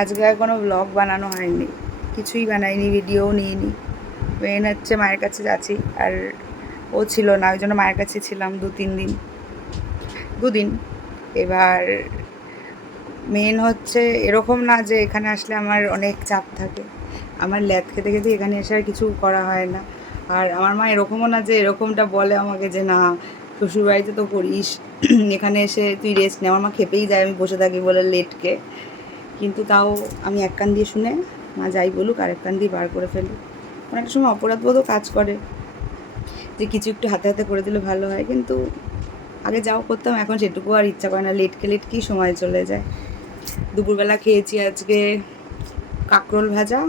আজকে আর কোনো ব্লগ বানানো হয়নি, কিছুই বানাইনি, ভিডিওও নিইনি। মেন হচ্ছে মায়ের কাছে যাচ্ছি, আর ও ছিল না, ওই জন্য মায়ের কাছে ছিলাম 2-3 দিন। এবার মেন হচ্ছে এরকম না যে এখানে আসলে আমার অনেক চাপ থাকে, আমার ল্যাদ খেতে খেতে এখানে এসে আর কিছু করা হয় না। আর আমার মা এরকমও না যে এরকমটা বলে আমাকে যে না শ্বশুরবাড়িতে তো করিস, এখানে এসে তুই রেস্ট নে। আমার মা খেপেই যায় আমি বসে থাকি বলে লেটকে, কিন্তু তাও আমি এক কান দিয়ে শুনে মা যাই বলুক আর এক কান দিয়ে বার করে ফেলি। অনেক সময় অপরাধবোধও কাজ করে যে কিছু একটু হাতে হাতে করে দিলে ভালো হয়, কিন্তু আগে যাও করতাম, এখন সেটুকু আর ইচ্ছা করে না, লেটকেই সময় চলে যায়। দুপুরবেলা খেয়েছি আজকে কাঁকরোল ভাজা,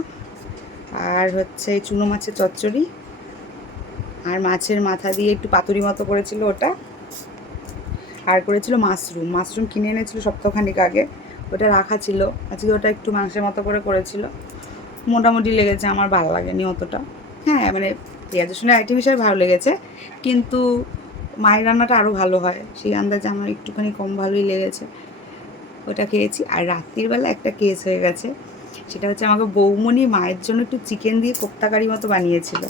আর হচ্ছে চুনো মাছের চচ্চড়ি, আর মাছের মাথা দিয়ে একটু পাতুরি মতো করেছিল ওটা, আর করেছিল মাশরুম কিনে এনেছিল সপ্তাহখানিক আগে, ওটা রাখা ছিল, আজকে ওটা একটু মাংসের মতো করে করেছিল। মোটামুটি লেগেছে, আমার ভালো লাগেনি অতটা। হ্যাঁ মানে পেঁয়াজ রসুনের আইটেম হিসেবে ভালো লেগেছে, কিন্তু মায়ের রান্নাটা আরও ভালো হয়, সেই আন্দাজে আমার একটুখানি কম ভালোই লেগেছে। ওটা খেয়েছি। আর রাত্রিবেলা একটা কেস হয়ে গেছে, সেটা হচ্ছে আমাকে বৌমনি মায়ের জন্য একটু চিকেন দিয়ে কোপ্তাকারি মতো বানিয়েছিল,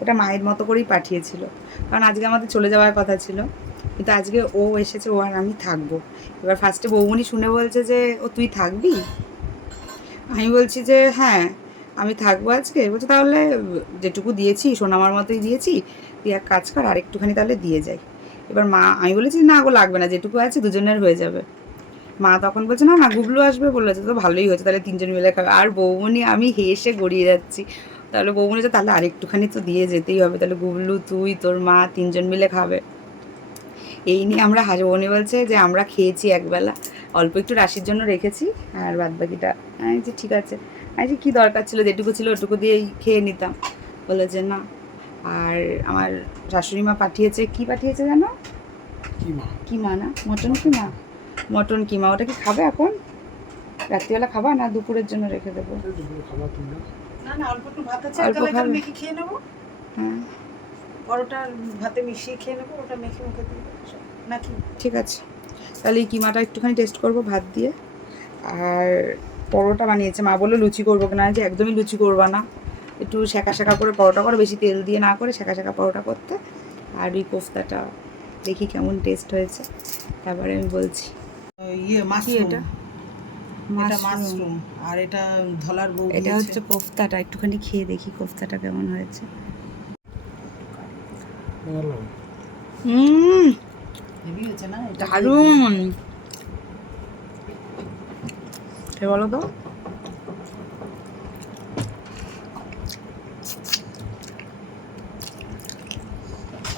ওটা মায়ের মতো করেই পাঠিয়েছিল, কারণ আজকে আমাদের চলে যাওয়ার কথা ছিল, কিন্তু আজকে ও এসেছে, ও আর আমি থাকবো। এবার ফার্স্টে বৌমনি শুনে বলছে যে ও তুই থাকবি, আমি বলছি যে হ্যাঁ আমি থাকবো আজকে। বলছে তাহলে যেটুকু দিয়েছি সোনামার মতোই দিয়েছি, তুই এক কাজ কর আর একটুখানি তাহলে দিয়ে যাই। এবার মা, আমি বলেছি না গো লাগবে না, যেটুকু আছে দুজনের হয়ে যাবে। মা তখন বলছে না না গুবলু আসবে বলেছে, তো ভালোই হয়েছে, তাহলে 3জন মিলে খাবে। আর বৌমনি আমি হেসে গড়িয়ে যাচ্ছি, তাহলে বৌমনি যে তাহলে আরেকটুখানি তো দিয়ে যেতেই হবে, তাহলে গুবলু তুই তোর মা 3জন মিলে খাবে। এই নিয়ে আমরা হাসি। বৌমনি বলছে যে আমরা খেয়েছি একবেলা, অল্প একটু রাশির জন্য রেখেছি, আর বাদ বাকিটা আমি যে ঠিক আছে। আমি যে কী দরকার ছিল, যেটুকু ছিল ওটুকু দিয়েই খেয়ে নিতাম। বলে যে না। আর আমার শাশুড়ি মা পাঠিয়েছে, কি পাঠিয়েছে জানো, কিমা না মটন কিমা, মটন কিমা। ওটা কি খাবে এখন রাত্রিবেলা, খাবা না দুপুরের জন্য রেখে দেবো? না না অল্প একটু ভাত আছে, অল্প খাবে? মেখে খেয়ে নেবো। হ্যাঁ পরোটা ভাতে মিশিয়ে খেয়ে নেবো, ওটা মেখে মুখে দিয়ে দেবো নাকি? ঠিক আছে, তাহলে এই কিমাটা একটুখানি টেস্ট করবো ভাত দিয়ে। আর পরোটা বানিয়েছে মা, বললো লুচি করবো কিনা, যে একদমই লুচি করবা না, একটু সেঁকা সেঁকা করে পরোটা করো, বেশি তেল দিয়ে না করে সেঁকা সেঁকা পরোটা করতে। আর ওই কোফতাটা দেখি কেমন টেস্ট হয়েছে, তারপরে আমি বলছি। ইয়ে কি মাশরুম, এটা? এটা মাশরুম, আর এটা ধলার বউ এটা দিয়েছে। হচ্ছে কোফতাটা, একটুখানি খেয়ে দেখি কোফতাটা কেমন হয়েছে। হেভি হয়েছে না এটা? দারুণ। কে বলো তো?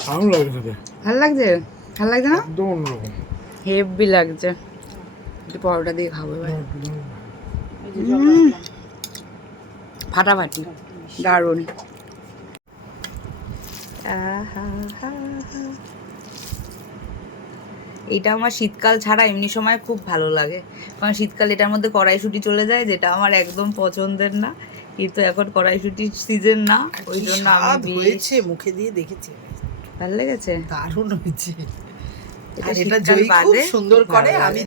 ভালো লাগছে, ভাল লাগছে? ভাল লাগছে না? একদম অন্যরকম। হেভি লাগছে। একটু পরোটা দিয়ে খাবো এবার। ফাটাফাটি, দারুণ। এটা আমার শীতকাল ছাড়া এমনি সময় খুব ভালো লাগে, কারণ শীতকাল এটার মধ্যে কড়াইশুঁটি চলে যায়, যেটা আমার একদম পছন্দের না, কিন্তু এখন কড়াইশুঁটির সিজন না, ওই জন্য আমি হয়েছে মুখে দিয়ে দেখেছি, ভালো লেগেছে। দারুণ হয়েছে। এটা আর এটা শীতকাল জয়ী খুব বাদে সুন্দর খুব করে। ভালো আমি লাগে।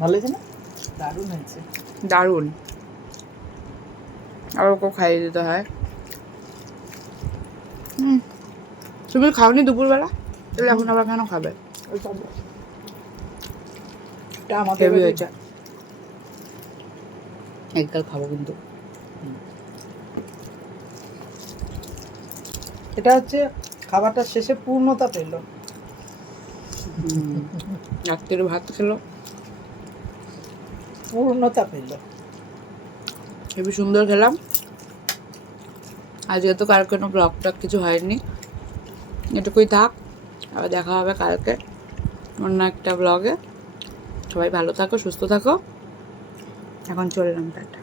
ভালো হয়েছে না? দারুণ হয়েছে, দারুণ। আর ওকে খাইয়ে দিতে হয়। তুমি খাওনি দুপুরবেলা, তাহলে এখন আবার কেন খাবে? এটা আমাদের হেভি হয়েছে। একগাল খাবো কিন্তু। এটা হচ্ছে খাবারটা শেষে পূর্ণতা পেল। রাত্রে ভাত খেলো, পূর্ণতা পেল। হেবি সুন্দর খেলাম। আজকে তো কার কোনো ব্লগ টক কিছু হয়নি, এটুকুই থাক। আবার দেখা হবে কালকে অন্য একটা ব্লগে। সবাই ভালো থাকো, সুস্থ থাকো। এখন চললাম, টাটা।